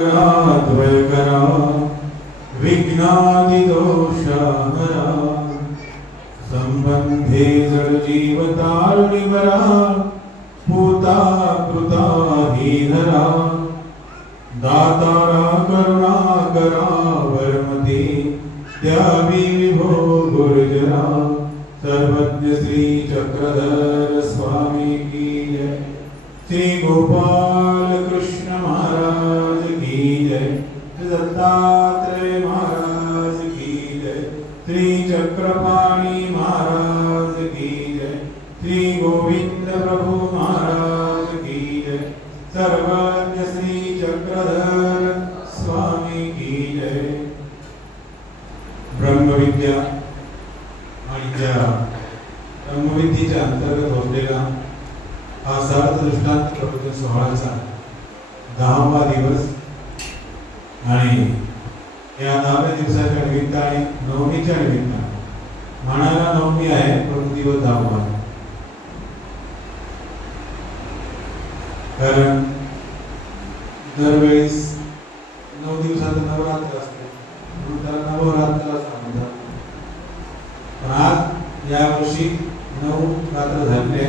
द्वयकरा विघ्नादिदोषहरा संबंधे जडजीवतारुणिवरा पूता कृता हीधरा दातारा करुणाकरा वरमते त्यावी विभो गुरुजरा सर्वज्ञ श्री चक्रधर स्वामी की जय। श्री गोपाल कृष्ण महाराज की जय। दत्तात्रेय महाराज की जय। श्री चक्रपाणी महाराज की जय। श्री गोविंद प्रभु महाराज की जय। सर्वज्ञ श्री चक्रधर स्वामी की जय। ब्रह्मविद्या आणि त्या ब्रह्मविद्येच्या अंतर्गत होतलेला हा सार्थ दृष्टांत प्रवचन सोहळ्याचा 10वा दिवस आणि या 10व्या दिवसाच्या निमित्ताने नवमीच्या निमित्ताने म्हणायला नवमी आहे परंतु दिवस 10वा आहे, कारण दरवेळेस 9 दिवसाचं नवरात्र असते म्हणून त्याला नवरात्र असं म्हणतात, पण आज या वर्षी 9 रात्र झाले,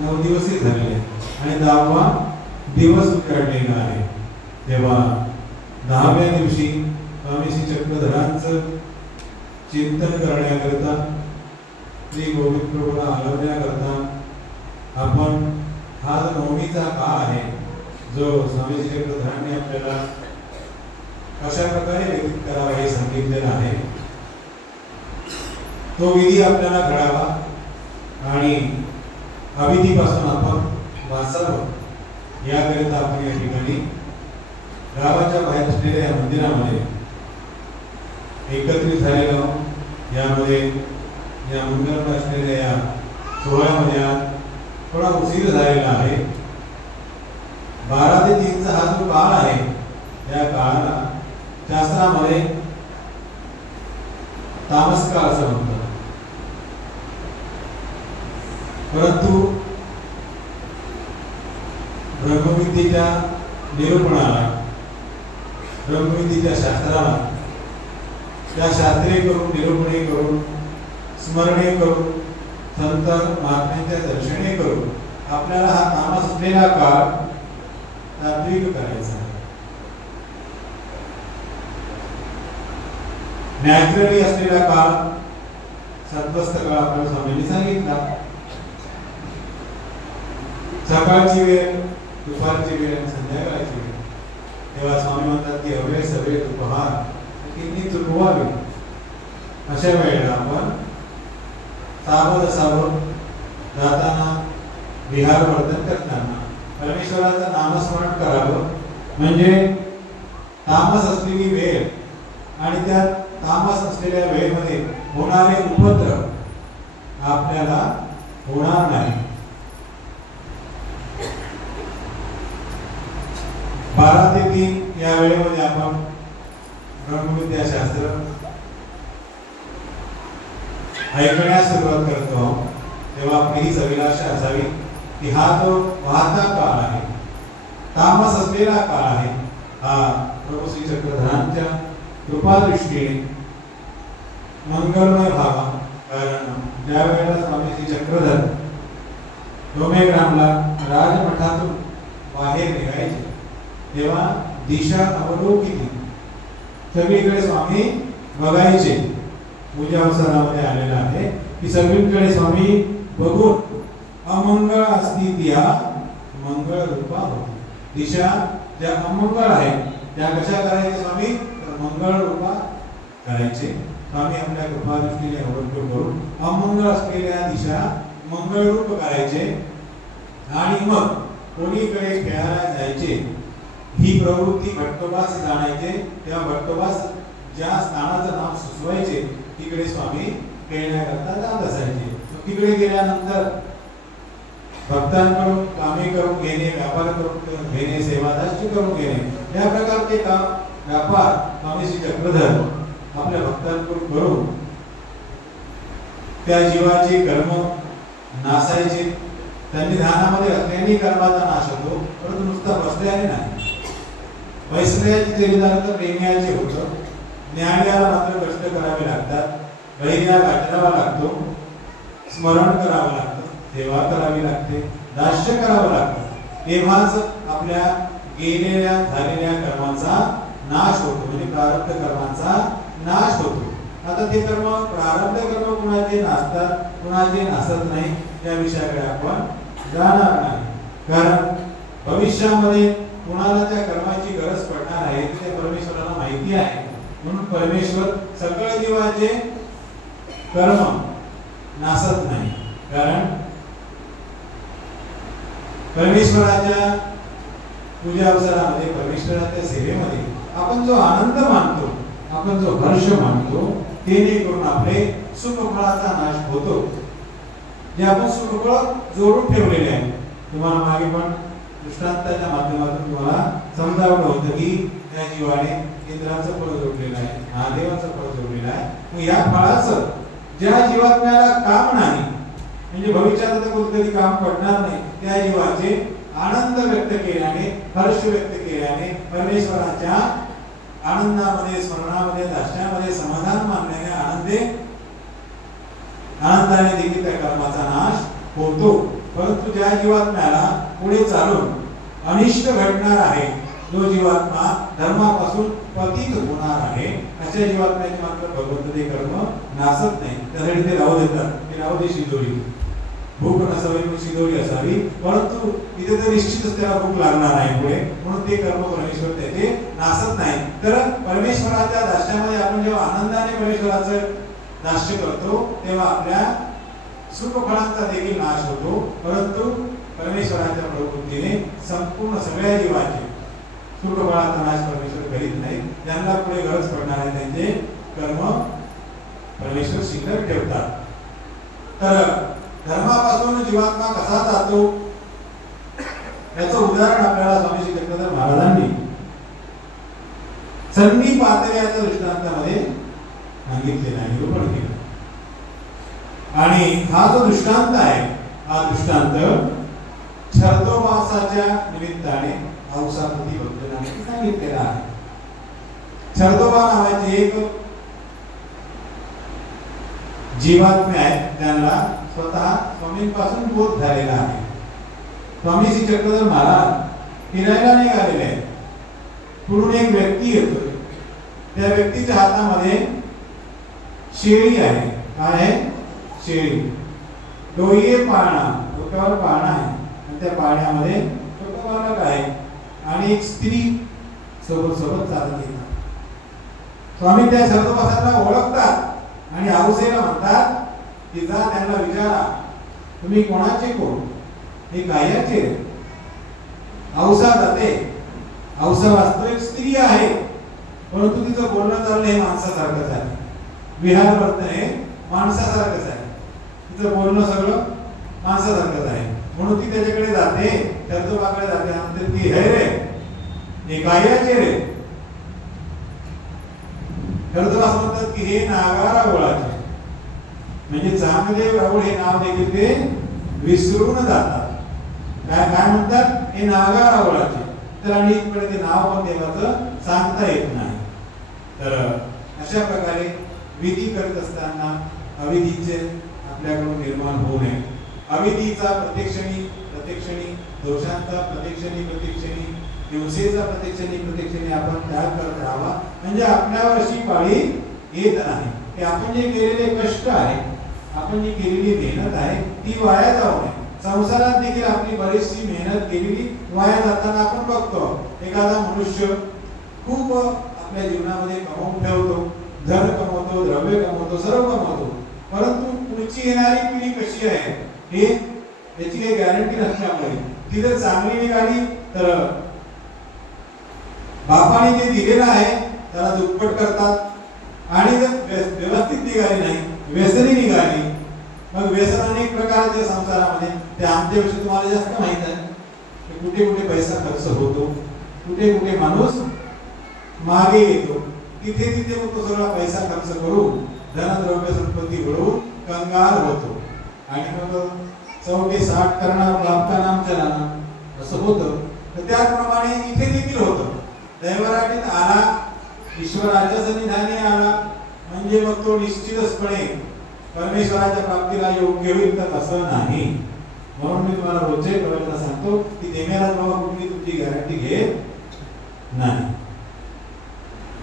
9 दिवसही झाले आणि 10वा दिवस उजाडलेला आहे। तेव्हा 10व्या दिवशी स्वामी श्री चक्रधरांचं चिंतन करण्याकरता, श्री गोविंद प्रभूला आलवण्याकरता आपण हा जो नवमीचा काळ आहे जो स्वामी श्री चक्रधरांनी आपल्याला कशा प्रकारे व्यतीत करावा हे सांगितलेलं आहे, तो विधी आपल्याला घडावा आणि अविधीपासून आपण वाचावं याकरिता आपण या ठिकाणी गावाच्या बाहेर असलेल्या या मंदिरामध्ये एकत्रित झालेलो। यामध्ये या मंदिरामध्ये असलेल्या या सोहळ्यामध्ये थोडा उशीर झालेला आहे। 12 ते 3 हा जो काळ आहे या काळाला शास्त्रामध्ये तामसकाळ असं म्हणतात, परंतु ब्रह्मविद्येच्या निरूपणाला, ब्रह्मविद्येच्या शास्त्राला, त्या शास्त्रे करून, निरूपणे करून, स्मरणे करून, संत महात्म्यांच्या दर्शने करून आपल्याला हा तामस असलेला काळ सात्विक करायचा आहे। नॅचरली असलेला काळ सत्वस्थ काळ आपल्याला स्वामींनी सांगितला। सकाळची वेळ, दुपारची वेळ आणि संध्याकाळची वेळ, तेव्हा स्वामी म्हणतात की हवे सवे उपहार किती चुकवावे, अशा वेळेला आपण सावध असावं। जाताना विहार वर्तन करताना परमेश्वराचं नामस्मरण करावं, म्हणजे तामस असलेली वेळ आणि त्या तामस असलेल्या वेळेमध्ये होणारे उपद्रव आपल्याला होणार नाही। 12 ते 3 या वेळेमध्ये आपण ब्रह्मविद्या शास्त्र ऐकण्यास सुरुवात करतो, तेव्हा आपली हीच अभिलाषा असावी की हा जो वाहता काळ आहे, तामस असलेला काळ आहे, हा प्रभू श्री चक्रधरांच्या कृपादृष्टीने मंगलमय व्हावा। कारण ज्या वेळेला स्वामी श्री चक्रधर डोमेग्रामला राजमठातून बाहेर निघायचे तेव्हा दिशा अवलोकित सगळीकडे स्वामी बघायचे। पूजा अवसरामध्ये आलेला आहे की सगळीकडे स्वामी बघून अमंगळ असती त्या मंगळ रूपा होती। दिशा ज्या अमंगळ आहे त्या कशा करायचे स्वामी, तर मंगळ रूपा करायचे। स्वामी आपल्या कृपादृष्टीने अवलोकन करून अमंगळ असलेल्या दिशा मंगळ रूप करायचे आणि मग कोणीकडे खेळायला जायचे ही प्रवृत्ती भट्टोबास जाणायचे, तेव्हा भट्टोबास ज्या स्थानाचं नाव सुचवायचे तिकडे स्वामी खेळण्याकरता जात असायचे। तिकडे गेल्यानंतर भक्तांकडून कामे करून घेणे, व्यापार करून घेणे, सेवादासी करून घेणे, या प्रकारचे काम व्यापार स्वामी श्री चक्रधर आपल्या भक्तांकडून करून त्या जीवाचे कर्म नासायचे। त्यांनी ध्यानामध्ये असल्याने कर्माचा नाश होतो, परंतु नुसता बसल्याने नाही। वैसल्याचे जोडीदार तर प्रेमियाचे होतं. न्यायाला मात्र कष्ट करावे लागतात. बहिणीला गाजरावा लागतो, स्मरण करावं लागतं, सेवा करावी लागते, दास्य करावं लागतं. तेव्हाच आपल्या गेलेल्या झालेल्या कर्मांचा नाश होतो, म्हणजे प्रारब्ध कर्मांचा नाश होतो. आता ते कर्म, प्रारब्ध कर्म कुणाचे नासतात, कुणाचे नासत नाही, त्या विषयाकडे आपण जाणार नाही. कारण भविष्यामध्ये कुणाला त्या कर्माची गरज पडणार आहे ते परमेश्वराला माहिती आहे. म्हणून परमेश्वर सगळ्या जीवाचे कर्म नासत नाही. कारण परमेश्वराच्या पूजा अवसरामध्ये, परमेश्वराच्या सेवेमध्ये आपण जो आनंद मानतो, आपण जो हर्ष मानतो, ते करून आपले सुखफळाचा नाश होतो. जे आपण सुखफळ जोडून ठेवलेले आहे. तुम्हाला मागे पण दृष्टांताच्या माध्यमातून तुम्हाला समजावलं होतं की त्या जीवाने इंद्राचं फळ जोडलेलं आहे, महादेवाचं फळ जोडलेलं आहे. मग या फळाचं ज्या जीवात्म्याला काम नाही, म्हणजे भविष्यात कोणतरी काम पडणार नाही, त्या जीवाचे आनंद व्यक्त केल्याने, हर्ष व्यक्त केल्याने, परमेश्वराच्या आनंदामध्ये, स्मरणामध्ये, दास्यामध्ये समाधान मानण्याने आनंदाने देखील त्या कर्माचा नाश होतो. परंतु ज्या जीवात्म्याला पुढे चालून अनिष्ट घडणार आहे, जो जीवात्मा धर्मापासून पतित होणार आहे, अशा जीवात्म्याचे मात्र भगवंत ते कर्म नासत नाही. त्यासाठी ते राहू देतात की राहू दे शिदोरी, भूक नसावी पण शिदोरी असावी. परंतु इथे तर निश्चितच त्याला भूक लागणार आहे पुढे, म्हणून ते कर्म परमेश्वर त्याचे नासत नाही. तर परमेश्वराच्या दास्यामध्ये आपण जेव्हा आनंदाने परमेश्वराचं दास्य करतो, तेव्हा आपल्या सुखफळांचा देखील नाश होतो. परंतु परमेश्वराच्या प्रवृत्तीने संपूर्ण सगळ्या जीवांचे सुखफळाचा नाश परमेश्वर करीत नाही. ज्यांना पुढे गरज पडणार आहे त्यांचे कर्म परमेश्वर शिल्लक ठेवतात. तर धर्मापासून जीवात्मा कसा जातो याचं उदाहरण आपल्याला स्वामी श्री चक्रधर महाराजांनी संधी पातळ्याच्या दृष्टांतामध्ये सांगितलेला आहे, निरूपण केलं. आणि हा जो दृष्टांत आहे, हा दृष्टांत छर्दोबासाच्या निमित्ताने औसापती भक्तांनी सांगितलेला आहे. छर्दोबा नावाचे एक जीवात्मे आहेत, त्यांना स्वतः स्वामींपासून बोध झालेला आहे. स्वामी श्री चक्रधर महाराज फिरायला निघालेले आहेत. पुढून एक व्यक्ती येतोय. त्या व्यक्तीच्या हातामध्ये शेळी आहे. काय आहे? शेळी. डोईये पाळणा, डोक्यावर पाळणा आहे आणि त्या पाळण्यामध्ये छोटं बालक आहे आणि एक स्त्री सोबत सोबत चालत येतात. स्वामी त्या छर्दोबासाला ओळखतात आणि औसेला म्हणतात की जा त्यांना विचारा, तुम्ही कोणाचे कोण? हे कायाचे. औसा जाते. औसा वास्तविक स्त्री आहे, परंतु तिचं बोलणं चालणं हे माणसासारखंच आहे. विहार वर्तन हे माणसासारखंच आहे. तिचं बोलणं सगळं माणसासारखंच आहे. म्हणून ती त्याच्याकडे जाते, छर्दोबाकडे जाते, म्हणते ती हे रे, हे कायाचे रे. छर्दोबा म्हणतात की हे नागारा ओळाचे, म्हणजे चांगदेव राऊळ हे नाव देखील ते विसरून जातात. काय काय म्हणतात? हे नागारा ओळाचे. तर आणि इकडे ते नाव पण देवाचं सांगता येत नाही. तर अशा प्रकारे विधी करत असताना अविधीचे आपल्याकडून निर्माण होऊ नये. अविधीचा प्रत्यक्षणी, दोषांचा प्रत्यक्षणी, हिंसेचा प्रत्यक्षणी आपण त्याग करत राहावा. म्हणजे आपल्यावर अशी पाळी येत नाही की आपण जे केलेले कष्ट आहे, आपण जी केलेली मेहनत आहे ती वाया जाऊ नये. संसारात देखील आपली बरीचशी मेहनत केलेली वाया जाताना आपण बघतो. एखादा मनुष्य खूप आपल्या जीवनामध्ये कमवून ठेवतो, धन कमवतो, द्रव्य कमवतो, सर्व कमवतो, परंतु पुढची येणारी पिढी कशी आहे हे याची काही गॅरंटी नसल्यामुळे ती जर चांगली निघाली तर बापाने जे दिलेलं आहे त्याला दुप्पट करतात, आणि जर व्यवस्थित निघाली नाही, व्यसनी निघाली, मग व्यसन अनेक प्रकारचे संसारामध्ये. ते आमच्याविषयी तुम्हाला जास्त माहित आहे की कुठे कुठे पैसा खर्च होतो, कुठे कुठे माणूस मागे येतो, तिथे तिथे मग तो सगळा पैसा खर्च करून धनद्रव्य संपत्ती मिळवून कंगाल होतो आणि मग 40-60 करणार बाप का नाम चलाना असं होतं. तर त्याचप्रमाणे इथे देखील होतं. दैवराटीत आला, ईश्वराच्या सन्निधानी आला म्हणजे मग तो निश्चितपणे परमेश्वराच्या प्राप्तीला योग्य होईल, तर असं नाही. म्हणून मी तुम्हाला रोजचे प्रवचन सांगतो की देमेराज बाबा कुठली तुमची गॅरंटी घेत नाही.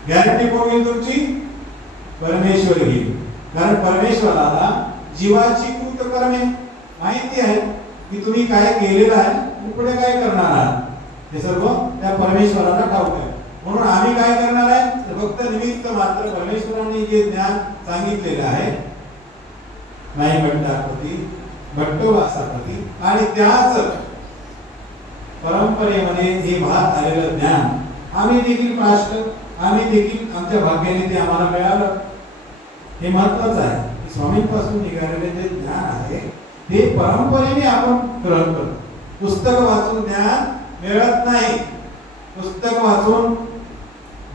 गॅरंटी कोण घेईल तुमची? परमेश्वर घेईल. कारण परमेश्वराला जीवाची कृतकर्मे माहिती आहे की तुम्ही काय केलेलं आहे आणि पुढे काय करणार आहात, हे सर्व त्या परमेश्वराला ठाऊक आहे. म्हणून आम्ही काय करणार आहे, तर फक्त निमित्त मात्र परमेश्वरांनी जे ज्ञान सांगितलेलं आहे, नाही घट्टापती घट्टोवासापती, आणि त्याच परंपरेमध्ये हे वाहत आलेलं ज्ञान आम्ही देखील प्राप्त, आम्ही देखील आमच्या भाग्याने ते आम्हाला मिळालं. हे महत्वाचं आहे की स्वामींपासून निघालेले जे ज्ञान आहे ते परंपरेने आपण ग्रहण करतो. पुस्तक वाचून ज्ञान मिळत नाही, पुस्तक वाचून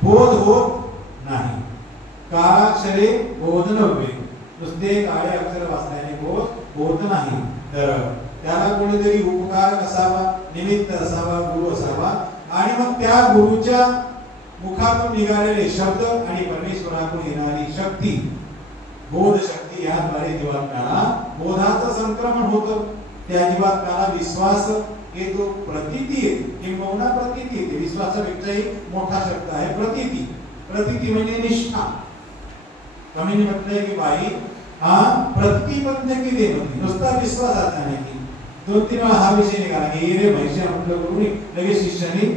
बोध होत नाही. काळाक्षरे बोध नव्हे, नुसते काळे अक्षर वाचल्याने बोध होत नाही. तर त्याला कोणीतरी उपकारक असावा, निमित्त असावा, गुरु असावा, आणि मग त्या गुरुच्या मुखातून निघालेले शब्द आणि परमेश्वराकडून येणारी शक्ती, बोध शक्ती, याद्वारे जीवात्म्याला बोधाचं संक्रमण होतं. त्या जीवात्म्याला विश्वास येतो, प्रतीती येते, किंबहुना प्रतीती येते. विश्वासापेक्षाही मोठा शब्द आहे प्रतीती. प्रतीती म्हणजे निष्ठा. कमी म्हटलंय की बाई हा प्रतिबंध की दे म्हणते, नुसता विश्वासाचा नाही. की 2-3 वेळा हा विषय निघाला की ये रे म्हैशी म्हटलं करून लगेच शिष्याने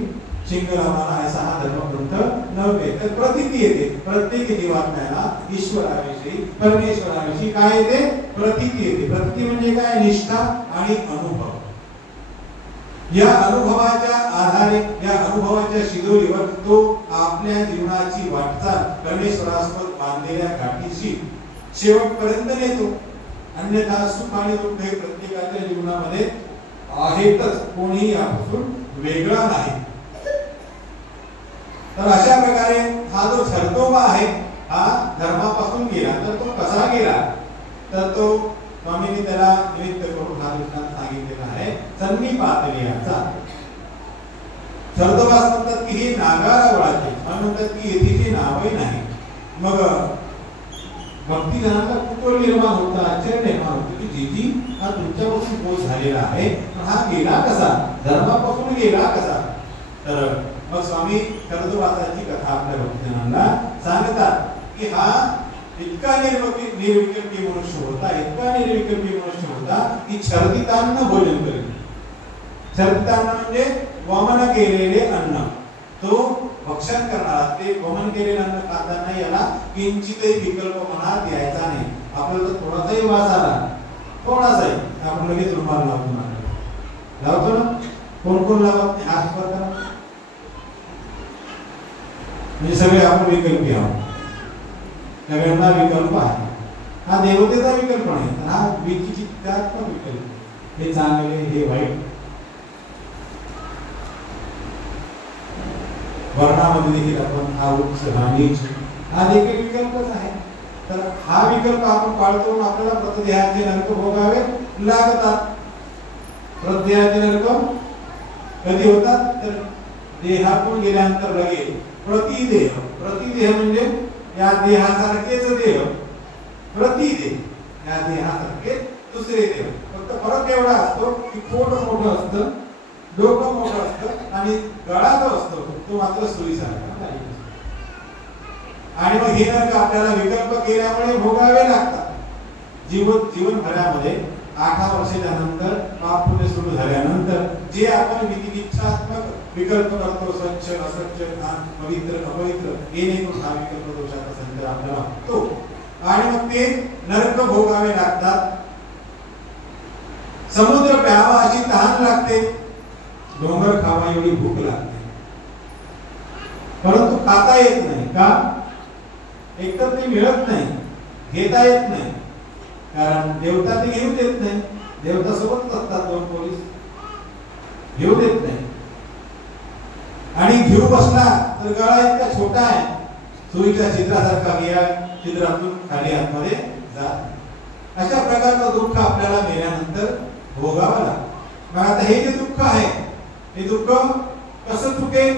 शिंग लावणारा असा हा धर्मग्रंथ नव्हे. तर प्रतीती येते. प्रत्येक जीवात्म्याला ईश्वराविषयी, परमेश्वराविषयी काय येते? प्रतीती येते. प्रतीती म्हणजे काय? निष्ठा आणि अनुभव. या अनुभवाच्या आधारे, या अनुभवाच्या शिदोरीवर तो आपल्या जीवनाची वाटचाल परमेश्वरासोबत बांधलेल्या गाठीशी शेवटपर्यंत नेतो. अन्यथा सुख आणि दुःख हे प्रत्येकाच्या जीवनामध्ये आहेतच, कोणीही यापासून वेगळा नाही. तर अशा प्रकारे हा जो छरतोबा आहे हा धर्मापासून गेला. तर तो कसा गेला? तर तो स्वामींनी त्याला निमित्त करून हा दृष्टांत सांगितलेला आहे सन्निपातलियाचा. छरतोबा म्हणतात की ही नागारावळाची, म्हणतात की येथीची नावही नाही. मग भक्तिजनांना कुतूहल निर्माण होतं, आश्चर्य निर्माण होतं की जीजी हा तुमच्यापासून बोध झालेला आहे, पण हा गेला कसा? धर्मापासून गेला कसा? तर मग स्वामी छरतोबाची कथा आपल्या भक्तजनांना सांगतात की हा इतका निर्विकल्पी मनुष्य होता, इतका निर्विकल्पी मनुष्य होता की छर्दितान्न भोजन करेल. छर्दितान्न म्हणजे वमन केलेले अन्न, तो भक्षण करणारा, ते वमन केलेले अन्न खाताना याला किंचितही विकल्प मनात यायचा नाही. आपल्याला थोडासाही वास आला, थोडासाही, आपण लगेच रुमाल लावतो ना. कोण कोण लावत नाही? हात वर करा. म्हणजे सगळे आपण विकल्पी आहोत, सगळ्यांना विकल्प आहे. हा देवतेचा विकल्प नाही, तर हा विचित्रात्मक विकल्प. हे चांगले, हे वाईट, वर्णामध्ये देखील आपण हा उच्च हा नीच हा देखील विकल्पच आहे. तर हा विकल्प आपण पाळतो, आपल्याला प्रत्येहाचे नरक भोगावे लागतात. प्रत्येहाचे नरक कधी होतात? तर देहातून गेल्यानंतर लगेच प्रतिदेह. प्रतिदेह म्हणजे या देहासारखेच देह, प्रतिदेह या देहासारखे दुसरे देह. फक्त फरक एवढा असतो की पोट मोठं असतं, डोकं मोठं असतं, आणि गळा जो असतो तो मात्र सुईसारखा नाही. आणि मग हे नरक आपल्याला विकल्प केल्यामुळे भोगावे लागतात. जीवनभरामध्ये 8 वर्षाच्या नंतर पाप पुण्य सुरू झाल्यानंतर जे आपण विधिच्छात्मक विकल्प करतो, स्वच्छ अस्वच्छ, पवित्र अपवित्र, येणे करून हा विकल्प दोषाचा संच आपल्याला होतो. आणि मग ते नरक भोगावे लागतात. समुद्र प्यावा अशी तहान लागते, डोंगर खावा एवढी भूक लागते, परंतु खाता येत नाही. का? एकतर ते मिळत नाही, घेता येत नाही. कारण देवता ते घेऊ देत नाही. देवता सोबतच असतात 2 पोलीस, घेऊ देत नाही. आणि घेऊ बसला तर गळा इतका छोटा आहे, सुईच्या छिद्रासारखा गेला, छिद्रातून खाली आतमध्ये जात. अशा प्रकारचं दुःख आपल्याला मेल्यानंतर भोगावं लागतं. मग आता हे जे दुःख आहे, हे दुःख कसं चुकेल?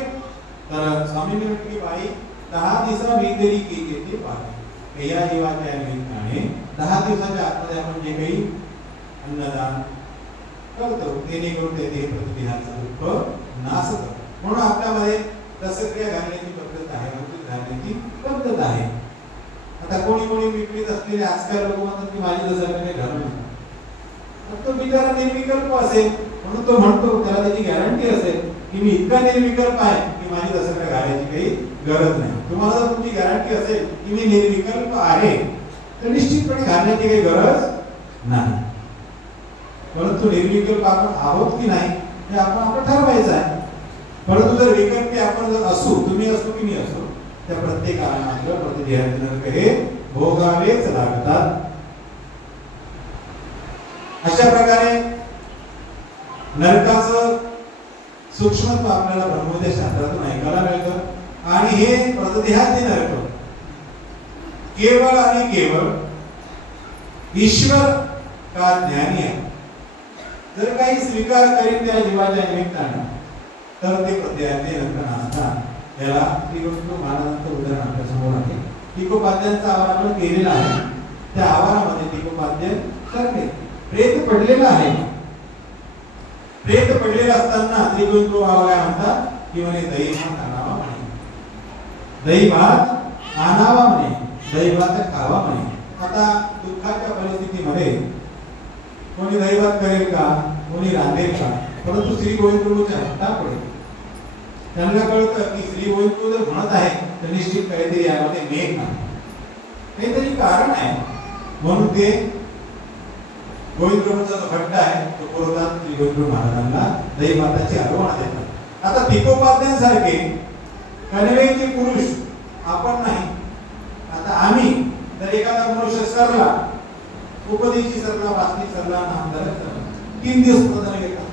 तर स्वामींनी म्हटलं की बाई 10 दिवसा विहिलेली केक येते पाहिजे या जीवाच्या निमित्ताने 10 दिवसाच्या आतमध्ये आपण जे काही अन्नदान करतो ते करून ते प्रतिदिनाचं दुःख नाश करतो. म्हणून आपल्यामध्ये दशक्रिया घालण्याची पद्धत आहे, अमृत घालण्याची पद्धत आहे. आता कोणी कोणी विपरीत असलेले आजकाल लोक म्हणतात की माझी दशक्रिया घालू नका. तो बिचारा निर्विकल्प असेल म्हणून तो म्हणतो, त्याला त्याची गॅरंटी असेल की मी इतका निर्विकल्प आहे की माझी दशक्रिया घालायची काही गरज नाही. तुम्हाला जर तुमची गॅरंटी असेल की मी निर्विकल्प आहे तर निश्चितपणे घालण्याची काही गरज नाही. परंतु निर्विकल्प आपण आहोत की नाही हे आपण आपलं ठरवायचं आहे. परंतु जर विकल्पी आपण जर असू, तुम्ही असो की मी असो, त्या प्रत्येकाला मात्र प्रतिदेहाचे नरक हे भोगावेच लागतात. अशा प्रकारे नरकाचं सूक्ष्मत्व आपल्याला ब्रह्मोदय शास्त्रातून ऐकायला मिळतं. आणि हे प्रतिदेहाचे नरक केवळ आणि केवळ ईश्वर का ज्ञानी आहे जर काही स्वीकार करीन त्या जीवाच्या निमित्ताने तर ते प्रतिदेहाचे नरक नसतात. त्याला ती गोष्ट महाराजांचं उदाहरण आपल्या समोर आहे. टिकोपाध्यांचा आवार आपण केलेला आहे. त्या आवारामध्ये टिकोपाध्य करणे प्रेत पडलेला आहे. प्रेत पडलेला असताना श्री गुरु बाबा काय म्हणतात की म्हणे दही भात आणावा म्हणे, दही भात आणावा म्हणे, दही भात खावा म्हणे. आता दुःखाच्या परिस्थितीमध्ये कोणी दही भात करेल का, कोणी रांधेल का? परंतु श्री गोविंद प्रभूच्या हट्टापुढे त्यांना कळतं की श्री गोविंद प्रभू जर म्हणत आहे तर निश्चित काहीतरी यामध्ये मेघ नाही, काहीतरी कारण आहे. म्हणून ते गोविंद प्रभूचा जो हट्ट आहे तो पुरवतात श्री गोविंद प्रभू महाराजांना दही भाताची आरोहणा देतात. आता टिकोपाध्यांसारखे कणवेचे पुरुष आपण नाही. आता आम्ही जर एखादा मनुष्य सरला, उपदेशी सरला, वास्तविक सरला, नामधारक सरला, 3 दिवस प्रधान घेतात,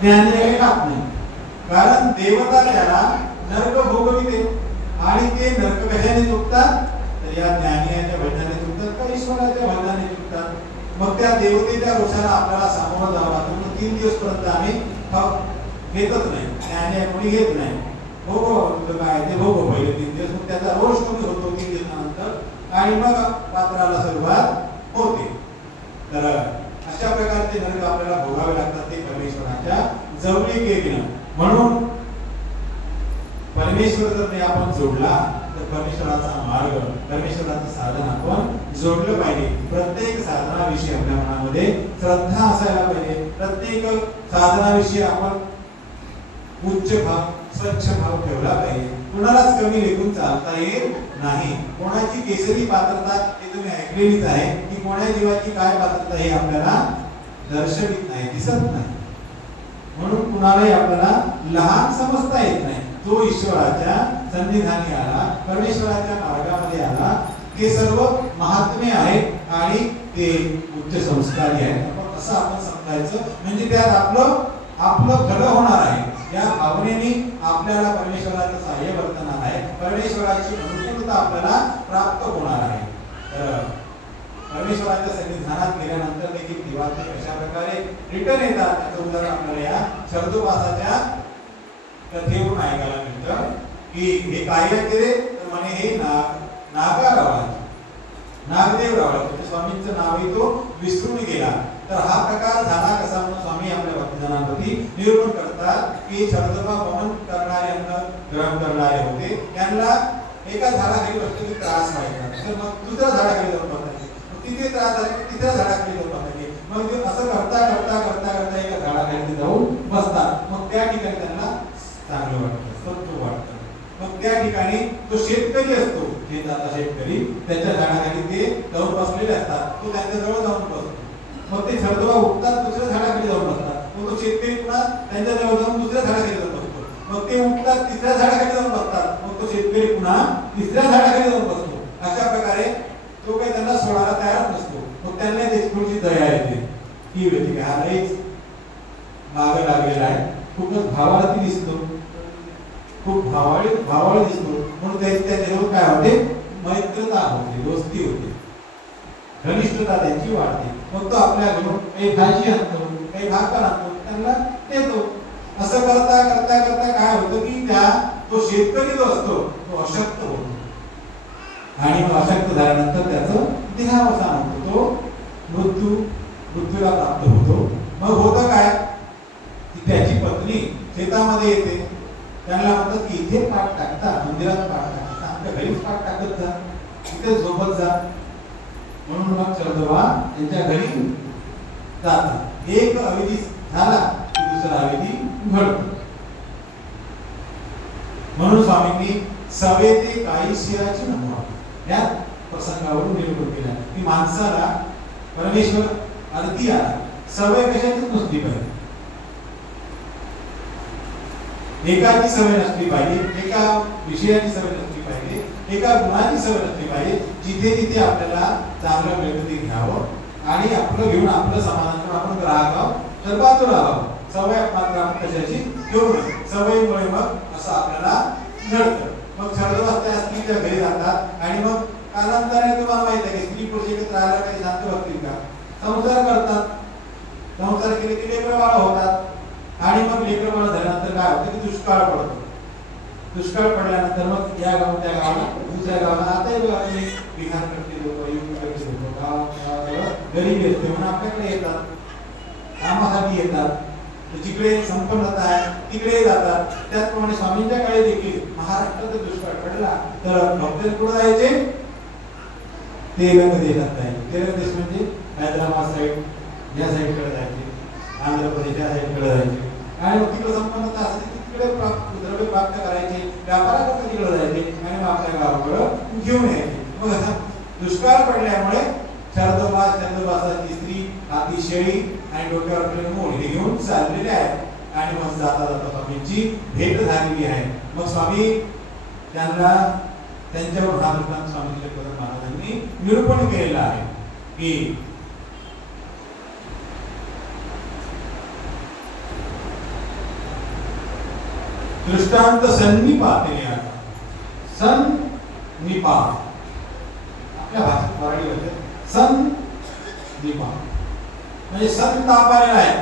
ज्ञानी खात नाही. कारण देवता त्याला नरक भोगविते आणि ते नरक कशाने चुकतात तर या ज्ञानीच्या भजनाने चुकतात का ईश्वराच्या भजनाने चुकतात. मग त्या देवतेच्या रोषाला आपल्याला सामोरं जावं लागतं. 3 दिवस पर्यंत आम्ही घेतच नाही, ज्ञानी कोणी घेत नाही. भोग काय ते भोग पहिले 3 दिवस, मग त्याचा रोष कमी होतो 3 दिवसानंतर आणि मग पात्राला सुरुवात होते. तर अशा प्रकारचे नरक आपल्याला भोगावे लागतात ते परमेश्वराच्या जवळीकेनं. म्हणून परमेश्वर जर आपण जोडला तर परमेश्वराचा मार्ग, परमेश्वराचं साधन आपण जोडलं पाहिजे. प्रत्येक साधनाविषयी आपल्या मनामध्ये श्रद्धा असायला पाहिजे. प्रत्येक साधनाविषयी आपण उच्च भाव, स्वच्छ भाव ठेवला पाहिजे. कुणालाच कमी लेखून चालता येत नाही. कोणाची केसरी पात्रता हे तुम्ही ऐकलेलीच आहे की कोणा जीवाची काय पात्रता हे आपल्याला दर्शवित नाही, दिसत नाही. म्हणून कुणालाही आपल्याला लहान समजता येत नाही. जो ईश्वराच्या सन्निधानी आला, परमेश्वराच्या मार्गामध्ये आला, ते सर्व महात्म्य आहे आणि ते उच्च संस्कारी आहे असं आपण समजायचं. म्हणजे त्यात आपलं खरं होणार आहे. या भावनेने आपल्याला परमेश्वराचं सहाय्य वर्तणार आहे, परमेश्वराची अनुकूलता आपल्याला प्राप्त होणार आहे. तर परमेश्वराच्या सन्निधानात गेल्यानंतर देखील दिवाळी कशा प्रकारे रिटर्न येतात त्याचं उदाहरण आपल्याला या शरदोपासाच्या कथेवरून ऐकायला मिळतं की हे काय केले तर म्हणे हे नागारावाचे नागदेव रावळ स्वामींचं नावही तो विसरून गेला. तर हा प्रकार झाला कसा म्हणून स्वामी आपल्या भक्तजनांप्रती निरूपण करतात की शरदोपा वमन करणारे, अन्न ग्रहण करणारे होते. त्यांना एका झाडाखाली बसण्याची त्रास व्हायचा, तर मग दुसऱ्या झाडाखाली जाऊन बसायचे, तिथे त्रास झाला की तिसऱ्या झाडाखाली जाऊन बसायचे. मग ते असं करता करता करता करता एका झाडाखाली जाऊन बसतात. मग त्या ठिकाणी त्यांना चांगलं वाटतं, सत्व वाटतं. मग त्या ठिकाणी जो शेतकरी असतो, शेताचा शेतकरी, त्याच्या झाडाखाली ते जाऊन बसलेले असतात. तो त्यांच्या जवळ जाऊन बसतो. मग ते शरदोबा उठतात, दुसऱ्या झाडाखाली जाऊन बसतात. मग तो शेतकरी पुन्हा त्यांच्या जवळ जाऊन दुसऱ्या झाडाखाली जाऊन बसतो. मग ते उठतात, तिसऱ्या झाडाखाली जाऊन बसतात. मग तो शेतकरी पुन्हा तिसऱ्या झाडाखाली जाऊन बसतो. अशा प्रकारे तो काही त्यांना सोडायला तयार नसतो. मग त्यांना त्याची दया येते की व्यक्ती हा नाहीच मागं लागलेला आहे, खूपच भावार्थी दिसतो, खूप भावाळी दिसतो. म्हणून त्याच्यावर काय होते, मैत्रता होते, दोस्ती होते, घनिष्ठता त्यांची वाढते. मग तो आपल्या घरून काही भाजी आणतो, काही भाकर आणतो, त्यांना देतो. असं करता करता करता काय होतं की तो शेतकरी जो असतो तो अशक्त होतो आणि मग अशक्त झाल्यानंतर त्याचं देहावसान होतो, तो मृत्यूला प्राप्त होतो. मग होतं काय की त्याची पत्नी शेतामध्ये येते, त्यांना म्हणतात की इथे पाठ टाकता, मंदिरात पाठ टाकता, आपल्या घरीच पाठ टाकत जा, इथे झोपत जा. म्हणून मग चंद्रबा त्यांच्या घरी जातात. एक अविधी झाला की दुसरा अविधी घडतो. म्हणून स्वामींनी सवे ते काही शिराची नमवा या प्रसंगावरून निरूपण केला की माणसाला परमेश्वर अर्थी आला, सवय कशाचीच नसली पाहिजे, एकाची सवय नसली पाहिजे, एका विषयाची सवय नसली पाहिजे, एका गुणाची सवय नसली पाहिजे. जिथे जिथे आपल्याला चांगलं मिळतं ते घ्यावं आणि आपलं घेऊन आपलं समाधान करून आपण ग्राहक आहोत, सर्वातून राहावं. सवय मात्र आपण कशाची घेऊ नये. सवयीमुळे मग असं आपल्याला घडतं. मग छंदवासता स्त्रीच्या घरी जातात आणि मग कालांतराने तुम्हाला माहिती आहे की स्त्री पुरुष एकत्र राहायला काही शांत बसतील का? संसार करतात. संसार केले की लेकरं बाळ होतात आणि मग लेकरं बाळ झाल्यानंतर काय होतं की दुष्काळ पडतो. दुष्काळ पडल्यानंतर मग या गावात त्या गावाला दुसऱ्या गावाला आता बिहारकडचे लोक, युपीकडचे लोक गावात गरीबी असते म्हणून आपल्याकडे येतात, कामासाठी येतात. जिकडे संपन्नता आहे तिकडे जातात. त्याचप्रमाणे स्वामींच्या काळी देखील महाराष्ट्रात दुष्काळ पडला तर भक्त कुठे जायचे? तेलंग देशात जायचे. तेलंग देश म्हणजे हैदराबाद साईड या साईडकडे जायचे, आंध्र प्रदेश या साईडकडे जायचे आणि मग तिकडे संपन्नता असते तिकडे द्रव्य प्राप्त करायचे, व्यापाराकडे तिकडे जायचे आणि मग आपल्या गावाकडे घेऊन यायचे. मग असा दुष्काळ पडल्यामुळे चंद्रबासाची स्त्री हाती शेळी आणि डोक्यावर आपले मोड हे घेऊन चाललेले आहेत आणि मग जाता जाता स्वामींची भेट झालेली आहे. मग स्वामी त्यांना त्यांच्यावर हा दृष्टांत स्वामी तुकाराम महाराजांनी निरूपण केलेला आहे की दृष्टांत सन्निपातेने आता सन्निपात आपल्या भाषेत मराठी भाषेत सन्निपात म्हणजे संताप आलेला आहे.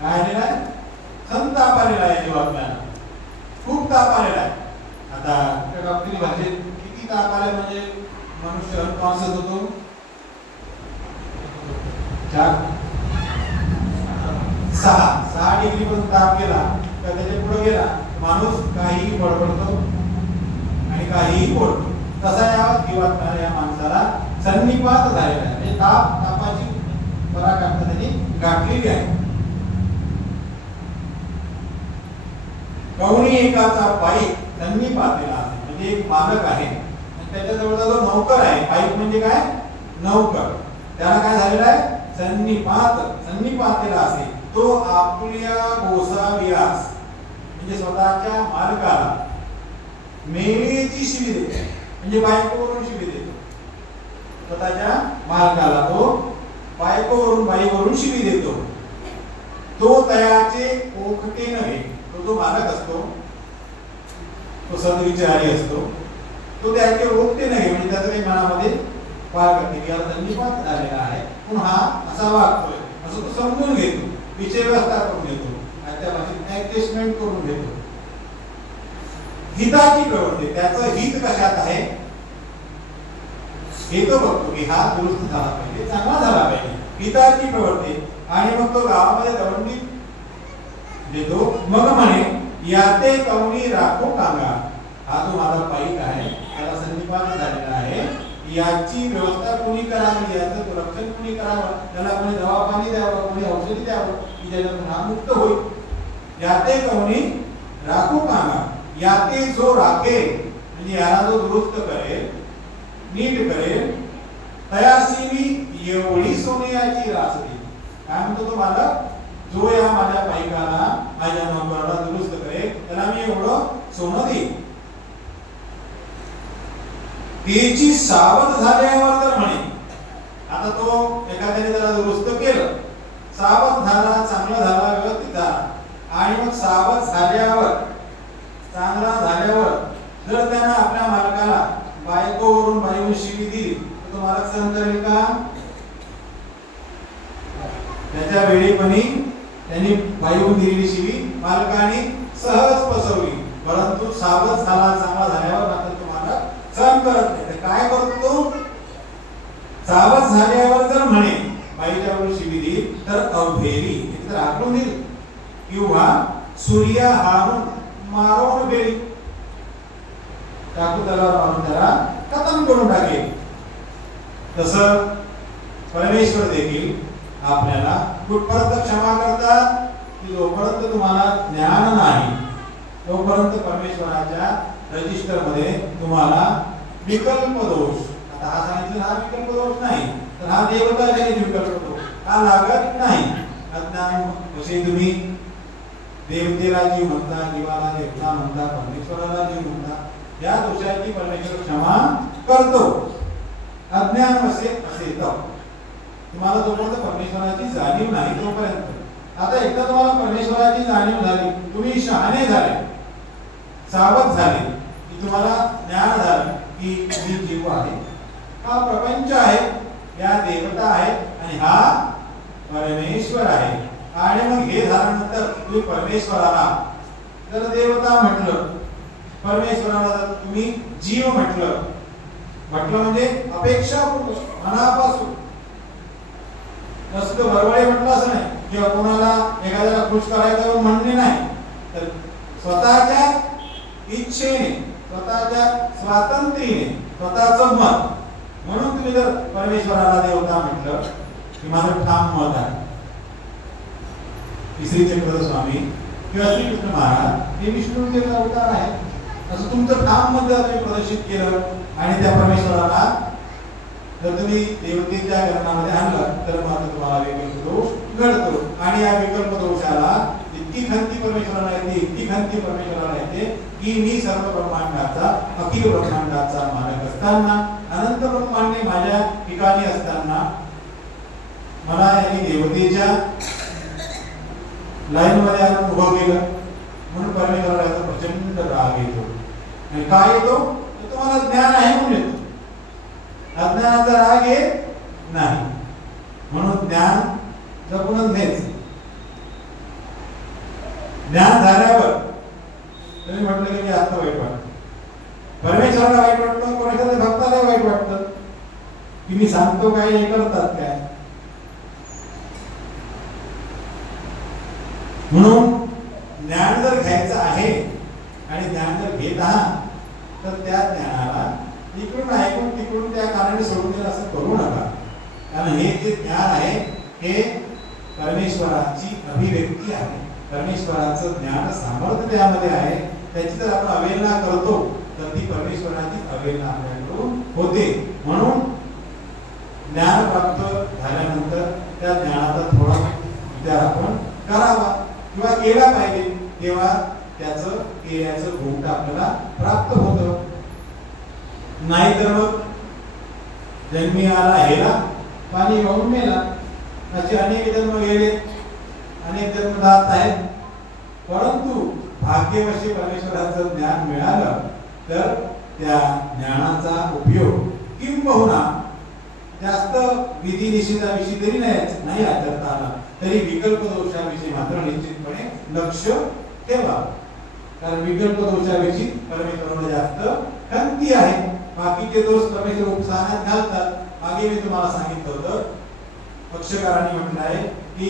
काय आलेला आहे? संताप आलेला आहे जीवात्म्याला, खूप ताप आलेला आहे. आता डॉक्टरी भाषेत किती ताप आले म्हणजे मनुष्य अनकॉन्शियस होतो, 6 डिग्री पण ताप गेला तर त्याच्या पुढे गेला माणूस काहीही बडबडतो आणि काहीही बोलतो. तसा या जीवात्म्याला या माणसाला सन्निपात झालेला आहे. म्हणजे तापाची पराकाष्ठा त्यांनी गाठलेली आहे. कवणी एकाचा पाईक सन्निपातेला आहे म्हणजे एक मालक आहे त्याच्याजवळचा जो नौकर आहे, पाईक म्हणजे काय? नौकर. त्याला काय झालेला आहे? सन्निपातेला असे तो आपल्या गोसाव्यास म्हणजे स्वतःच्या मालकाला मेळेची शिवी देतो, म्हणजे बायकोवरून शिवी देतो. स्वतःच्या मालकाला तो बायकोवरून बाईवरून शिवी देतो. तो तयाचे ओखटे नव्हे, तो जो मालक असतो तो सद्विचारी असतो, तो त्याचे ओखटे नव्हे म्हणजे त्याचं काही मनामध्ये पार करते याला सन्निपात झालेला आहे पण हा असा वागतोय असं तो समजून घेतो, विषय व्यवस्था करून घेतो, त्या भाषेत ऍडजस्टमेंट करून घेतो. हिताची प्रवृत्ती, त्याचं हित कशात आहे हे तो बघतो की हा दुरुस्त झाला पाहिजे, चांगला झाला पाहिजे, हिताची प्रवृत्ती. आणि मग तो गावामध्ये दवंडी देतो. मग म्हणे याते कवणी राखो कांगा, हा जो माझा पाईक आहे त्याला सन्निपात झालेला आहे, याची व्यवस्था कोणी करावी, याचं रक्षण कोणी करावं, त्याला कोणी दवा पाणी द्यावं, कोणी औषधी द्यावं की ज्याच्यातून हा मुक्त होईल. याते कवणी राखो कांगा, याते जो राखेल म्हणजे याला जो दुरुस्त करेल, नीट करेल, तयासी मी एवढी सोन्याची रास देईल. काय म्हणतो तो मालक? जो या माझ्या पाईकाला माझ्या नोकराला दुरुस्त करेल त्याला मी एवढं सोनं देईन. त्याची सावध झाल्यावर तर म्हणे, आता तो एखाद्याने त्याला दुरुस्त केलं, सावध झाला, चांगला झाला, व्यवस्थित झाला आणि मग सावध झाल्यावर, चांगला झाल्यावर जर त्यानं आपल्या मालकाला बायकोवरून बाईवरून शिवी दिली तर तो मालक सहन करेल का? त्याच्या वेळेपणी त्यांनी बाईवरून दिलेली शिवी मालकाने सहज फसवली, परंतु सावध झाला, चांगला झाल्यावर मात्र तुम्हाला सहन करत नाही. तर काय करतो? सावध झाल्यावर जर म्हणे बाईच्या वर शिवी दिली तर अवघेरी, तर आखून दिली किंवा सूर्य हारून मारून गेली, टाकू त्याला मारून त्याला खतम करून टाकेल. तसं परमेश्वर देखील आपल्याला कुठपर्यंत क्षमा करतात की जोपर्यंत तुम्हाला ज्ञान नाही तोपर्यंत परमेश्वराच्या रजिस्टर मध्ये तुम्हाला विकल्प दोष, आता हा सांगितलं हा विकल्प दोष नाही, तर हा देवता जनित विकल्प दोष हा लागत नाही. अज्ञान कसे तुम्ही देवतेला जीव म्हणता, जीवाला देवता म्हणता, परमेश्वराला जीव म्हणता, या दोषाची परमेश्वर क्षमा करतो. अज्ञान असे तुम्हाला जोपर्यंत परमेश्वराची जाणीव नाही तोपर्यंत. आता एकदा तुम्हाला परमेश्वराची जाणीव झाली, तुम्ही शहाणे झाले, सावध झाले, की तुम्हाला ज्ञान झालं की मी जीव आहे, हा प्रपंच आहे, या देवता आहे आणि हा परमेश्वर आहे. आणि मग हे झाल्यानंतर तुम्ही परमेश्वराला जर देवता म्हटलं, परमेश्वराला जर तुम्ही जीव म्हटलं म्हणजे अपेक्षा मनापासून नसतं बरोबर म्हटलं असं नाही, किंवा कोणाला एखाद्याला खुश करायचं म्हणणे नाही, तर स्वतःच्या इच्छेने, स्वतःच्या स्वातंत्र्याने, स्वतःचं मत म्हणून तुम्ही जर परमेश्वराला देवता म्हटलं की माझं ठाम मत आहे, श्री चक्रधर स्वामी किंवा श्रीकृष्ण महाराज हे विष्णूचे अवतार आहे असं तुमचं ठाम मत जर तुम्ही प्रदर्शित केलं आणि त्या परमेश्वराला जर तुम्ही देवतेच्या गणनामध्ये आणलं तर मात्र तुम्हाला विकल्प दोष घडतो. आणि या विकल्प दोषाला इतकी खंती परमेश्वराला येते, इतकी खंती परमेश्वराला येते की मी सर्व ब्रह्मांडाचा, अखिल ब्रह्मांडाचा मालक असताना, अनंत ब्रह्मांडे माझ्या ठिकाणी असताना मला यांनी देवतेच्या लाईन मध्ये आणून उभं केलं, म्हणून परमेश्वराला याचा प्रचंड राग येतो. आणि काय येतो? तुम्हाला ज्ञान आहे म्हणून येतो, अज्ञानाचा राग येत नाही. म्हणून ज्ञान जपूनच घ्यायचं. ज्ञान झाल्यावर तुम्ही म्हटलं की आता वाईट वाटतं, परमेश्वराला वाईट वाटतं, कोणाच्या भक्ताला वाईट वाटतं की मी सांगतो काय हे करतात काय. म्हणून ज्ञान जर घ्यायचं आहे आणि ज्ञान जर घेत आहात तर त्या ज्ञानाला इकडून ऐकून तिकडून त्या कारणाने सोडून दिलं असं करू नका. कारण हे जे ज्ञान आहे हे परमेश्वराची अभिव्यक्ती आहे, परमेश्वराचं ज्ञान सामर्थ्य त्यामध्ये आहे. त्याची जर आपण अवहेलना करतो तर ती परमेश्वराची अवहेलना आपल्याकडून होते. म्हणून ज्ञान प्राप्त झाल्यानंतर त्या ज्ञानाचा थोडा विचार आपण करावा किंवा केला पाहिजे, तेव्हा त्याचं केल्याचं गुण आपल्याला प्राप्त होतं. नाहीतर मग जन्मी आला हेला पाणी वाहून मेला, असे अनेक जन्म गेले, अनेक जन्म जात आहेत. परंतु भाग्यवशी परमेश्वराचं ज्ञान मिळालं तर त्या ज्ञानाचा उपयोग किंबहुना जास्त विधी निषेधाविषयी तरी नाही आचरता आला तरी विकल्प दोषाविषयी मात्र निश्चितपणे लक्ष ठेवा. कारण विकल्प दोषाविषयी परमेश्वराला जास्त खंती आहे. बाकीचे दोष परमेश्वर उपसाहण्यात घालतात. मागे मी तुम्हाला सांगितलं होतं, पक्षकारांनी म्हटलं आहे की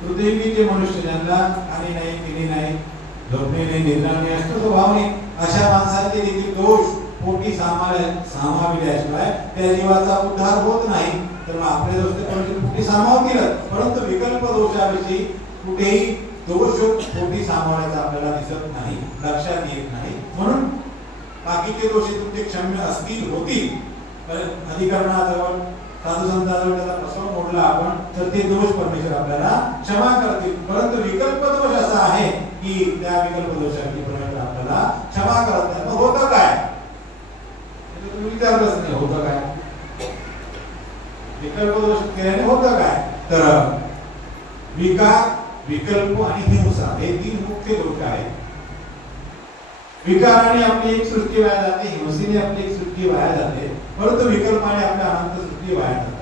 कृतयुगीचे मनुष्य ज्यांना खाणे नाही, पिणे नाही, झोपणे नाही, निद्रा नाही असतो तो भाव नाही, अशा माणसांचे देखील दोष पोटी सामाविल्याशिवाय त्या जीवाचा उद्धार होत नाही. तर मग आपले दोष ते पोटी सामावतील, परंतु विकल्प दोषाविषयी कुठेही दोष पोटी सामावण्याचा आपल्याला दिसत नाही, लक्षात येत नाही. म्हणून बाकीचे दोष तुमचे क्षम्य असतील होतील, तर अधिकरणाजवळ साधू संतांजवळ त्याचा प्रसंग मोडला आपण तर ते दोष परमेश्वर आपल्याला क्षमा करतील. परंतु विकल्प दोष असा आहे की त्या विकल्प दोषाची परमेश्वर आपल्याला क्षमा करत नाही. होतं काय? तुम्ही विचारलंच नाही होतं काय, विकल्प दोष केल्याने होतं काय? तर विकार, विकल्प आणि हिंसा हे तीन मुख्य दोष आहेत. विकाराने आपली एक सृष्टी वाया जाते, हिंसेने आपली एक सृष्टी वाया जाते, परंतु विकल्पाने आपल्या अनंत सृष्टी वाया जाते.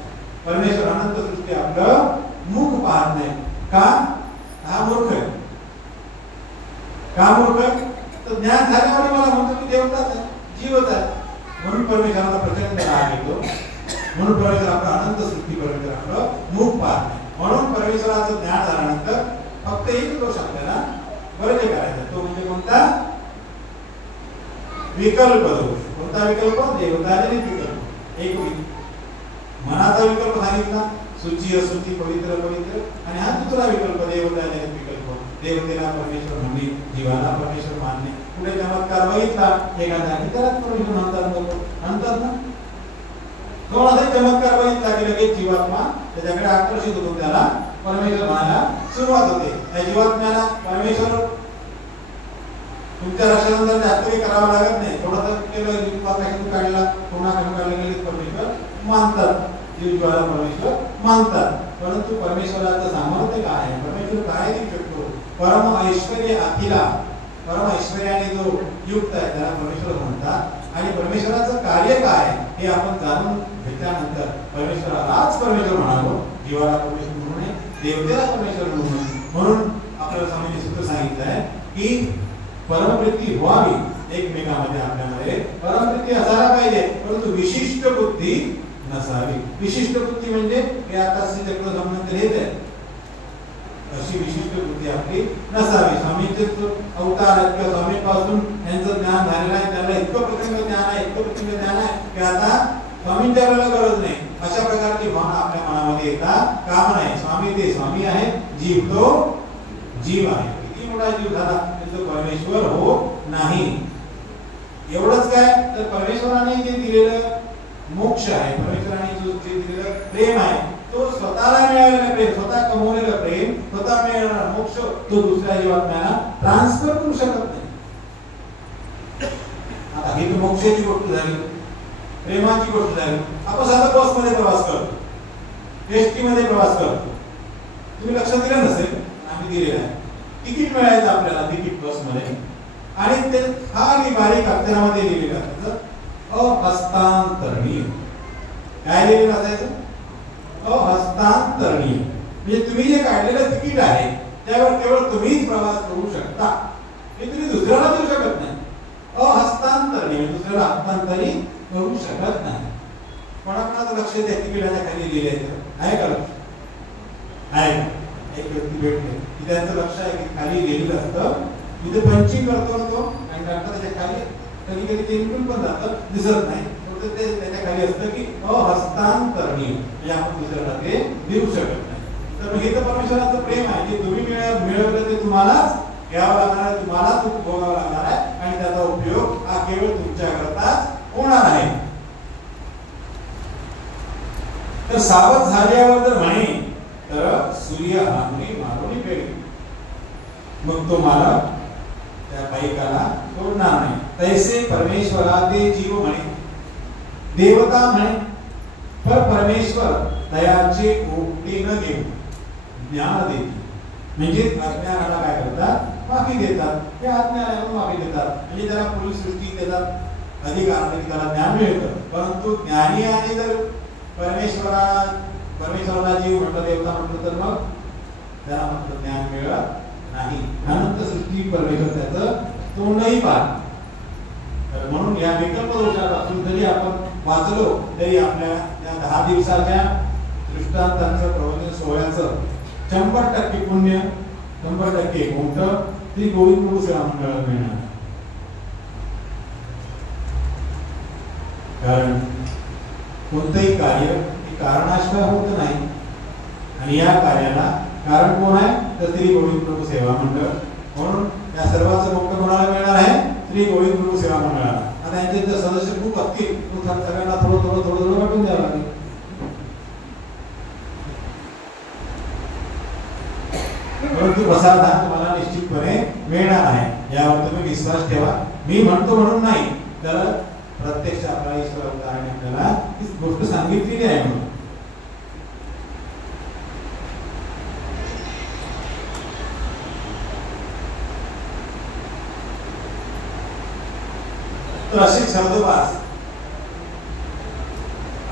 परमेश्वर अनंत सृष्टी आपलं मुख पाहत नाही. का? हा मूर्ख आहे. का मूर्ख? तर ज्ञान झाल्यावर मला म्हणतो की देवताच आहे, जीवच आहे. म्हणून परमेश्वराला प्रचंड राग येतो. म्हणून परमेश्वर आपला अनंत सृष्टी परमेश्वर आपलं मुख पाहत नाही. म्हणून परमेश्वराचं ज्ञान झाल्यानंतर फक्त एक दोष आपल्याला वर्ग करायचा, तो म्हणजे कोणता? विकल्प दोष. कोणता विकल्प? देवताजनित विकल्प. एक मनाचा विकल्प सांगितला, शुची अशुची, पवित्र अपवित्र. आणि हा दुसरा विकल्प देवताजनित विकल्प, देवतेला परमेश्वर म्हणणे, जीवाला परमेश्वर मानणे. पुढे चमत्कार बघितला एखादा की त्याला परमेश्वर नंतर ना थोडासा चमत्कार बघितला की लगेच जीवात्मा त्याच्याकडे आकर्षित होतो, त्याला परमेश्वर म्हणायला सुरुवात होते. त्या जीवात्म्याला परमेश्वर तुमच्या रक्षणानंतर जास्त काही करावं लागत नाही. थोडंसं केलं, जीवात्म्यातून काढला, कोणाकडून काढलं गेले परमेश्वर मानतात, जीवाला परमेश्वर मानतात. परंतु परमेश्वराचं सामर्थ्य काय आहे? परमेश्वर काय देऊ शकतो? परम ऐश्वर्य अखिला, परम ऐश्वर्याने जो युक्त आहे त्याला परमेश्वर म्हणतात. आणि परमेश्वराचं कार्य काय हे आपण जाणून घेतल्यानंतर परमेश्वरालाच परमेश्वर म्हणालो, जीवाला परमेश्वर म्हणून नये, देवतेला परमेश्वर म्हणून. म्हणून आपल्याला स्वामींनी सूत्र सांगितलं आहे की परमप्रीती व्हावी एकमेकांमध्ये, आपल्यामध्ये परमप्रीती असायला पाहिजे, परंतु विशिष्ट बुद्धी नसावी. विशिष्ट बुद्धी म्हणजे हे आता चक्र संबंध हेच आहे, अशी विशिष्ट बुद्धी आपली नसावी. स्वामींचे अवतार आहेत किंवा स्वामींपासून यांचं ज्ञान झालेलं आहे, त्यांना इतकं प्रचंड ज्ञान आहे, इतकं प्रचंड ज्ञान आहे की आता स्वामींच्या वेळेला गरज नाही, अशा प्रकारची भावना आपल्या मनामध्ये येता कामा नये. स्वामी ते स्वामी आहे, जीव तो जीव आहे. किती मोठा जीव झाला तो परमेश्वर हो नाही. एवढंच काय तर परमेश्वराने जे दिलेलं मोक्ष आहे, परमेश्वराने जो दिलेलं प्रेम आहे, तो स्वतःला मिळालेलं प्रेम, स्वतः कमवलेलं प्रेम, स्वतः मिळालेला मोक्ष तो दुसऱ्या जीवात्म्याला ट्रान्सफर करू शकत नाही. आता ही तर मोक्षाची गोष्ट झाली, प्रेमाची गोष्ट झाली. आपण साधा बस मध्ये प्रवास करतो, एसटी मध्ये प्रवास करतो. तुम्ही लक्ष दिलं नसेल, आम्ही दिलेलं आहे. तिकीट मिळायचं आपल्याला, तिकीट बस मध्ये, आणि ते खाली बारीक अक्षरामध्ये लिहिलेलं असायचं अहस्तांतरणीय. काय लिहिलेलं असायचं? अहस्तांतरणीय. म्हणजे तुम्ही जे काढलेलं तिकीट आहे त्यावर केवळ तुम्हीच प्रवास करू शकता, हे तुम्ही दुसऱ्याला देऊ शकत नाही. अहस्तांतरणीय, दुसऱ्याला हस्तांतरित करू शकत नाही. कोणाकोणाचं लक्ष त्या तिकिटाच्या खाली लिहिलेलं आहे का? आहे. एक व्यक्ती भेटले की त्यांचं लक्ष आहे की खाली लिहिलेलं असतं, तिथे पंचिंग करतो तो आणि नंतर त्याच्या खाली कधी कधी ते निघून पण जातं, दिसत नाही. ते त्याच्या खाली असतं की अहस्तांतरणीय, म्हणजे आपण दुसऱ्याला ते देऊ शकत नाही. तर हे तर परमेश्वराचं प्रेम आहे, जे तुम्ही मिळवलं ते तुम्हालाच घ्यावं लागणार आहे, तुम्हालाच भोगावं लागणार आहे, आणि त्याचा उपयोग हा केवळ तुमच्याकरताच होणार आहे. तर सावध झाल्यावर जर म्हणे तर सूर्य हानी मारून पेळी, मग तो मालक त्या बाईकाला सोडणार नाही. तैसे परमेश्वरा ते जीव म्हणे, देवता म्हणे, पर परमेश्वर दयाचे ओपटे न घेऊ ज्ञान देते. म्हणजे अज्ञानाला काय करतात? माफी देतात. ते अज्ञानाला माफी देतात, म्हणजे त्याला पूर्ण सृष्टी देतात अधिकार की त्याला ज्ञान मिळतं. परंतु ज्ञानी आणि जर परमेश्वराला जीव म्हटलं, देवता म्हटलं, तर मग त्याला म्हटलं ज्ञान मिळत नाही. अनंत सृष्टी परमेश्वर त्याचं तोंडही पाहत. म्हणून या विकल्प दोषापासून जरी आपण वाचलो तरी आपल्या या 10 दिवसाच्या दृष्टांतांचं प्रवचन सोहळ्याचं 100% पुण्य, 100% कोणतं ती गोविंद प्रभू सेवा मंडळाला मिळणार. कारण कोणतंही कार्य कारणाशिवाय होत नाही, आणि या कार्याला कारण कोण आहे तर श्री गोविंद प्रभू सेवा मंडळ. म्हणून या सर्वांचं मोक्ष कोणाला मिळणार आहे? श्री गोविंद प्रभू सेवा मंडळाला. आता यांचे जर सदस्य खूप असतील तर सगळ्यांना थोडं वाटून द्यावं लागेल. परंतु प्रसाद हा तुम्हाला निश्चितपणे मिळणार आहे, यावर तुम्ही विश्वास ठेवा. मी म्हणतो म्हणून नाही, तर प्रत्यक्ष आपल्याला ईश्वर अवताराने आपल्याला ही गोष्ट सांगितलेली आहे. म्हणून तर असे शब्दवास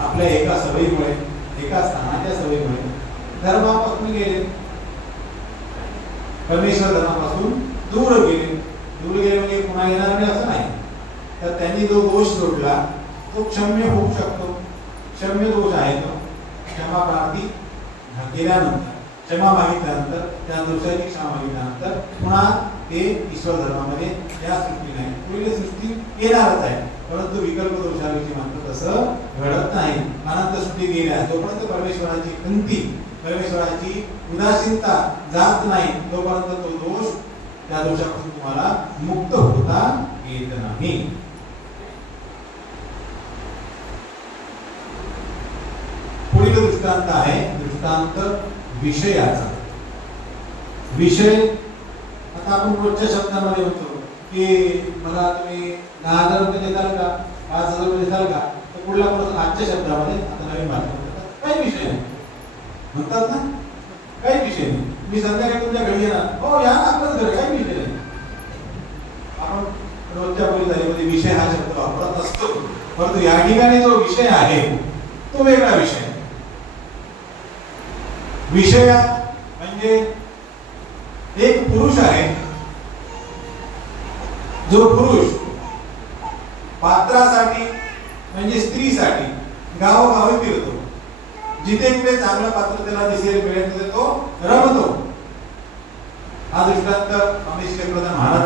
आपल्या एका सवयीमुळे, एका स्थानाच्या सवयीमुळे धर्मापासून गेले. परमेश्वर धर्मापासून दूर गेले. दूर गेले म्हणजे पुन्हा येणार नाही असं नाही. तर त्यांनी जो दोष जोडला तो क्षम्य होऊ शकतो. क्षम्य दोष आहे तो. क्षमा प्रार्थी केल्यानंतर, क्षमा मागितल्यानंतर, त्या दोषाची क्षमा मागितल्यानंतर पुन्हा ते ईश्वर धर्मामध्ये या सृष्टी नाही, पुढील सृष्टी येणारच आहे. परंतु विकल्प दोषाविषयी मात्र तसं घडत नाही. अनंत सृष्टी गेल्या जोपर्यंत परमेश्वराची खंती, परमेश्वराची उदासीनता जात नाही तोपर्यंत तो दोष, त्या दोषापासून तुम्हाला मुक्त होता येत नाही. पुढील दृष्टांत आहे दृष्टांत विषयाचा. विषय आता आपण रोजच्या शब्दामध्ये म्हणतो की मला तुम्ही 10,000 रुपये देताल का, 5,000 रुपये देताल का, तर पुढला प्रश्न आजच्या शब्दामध्ये आता नवीन भाषा म्हणतात काही विषय नाही म्हणतात ना, काही विषय नाही. मी संध्याकाळी तुमच्या घरी येणार, हो या आपलंच घर, काही विषय नाही. आपण रोजच्या बोलीचालीमध्ये विषय हा शब्द वापरत असतो, परंतु या ठिकाणी जो विषय आहे तो वेगळा विषय. विषय म्हणजे एक पुरुष आहे जो पुरुष पात्रासाठी म्हणजे स्त्रीसाठी गावोगावी फिरतो. जिथे कुठे चांगलं पात्र त्याला दिसेल मिळेल तिथे तो रमतो. हा दृष्टांत स्वामी श्री प्रधान महाराज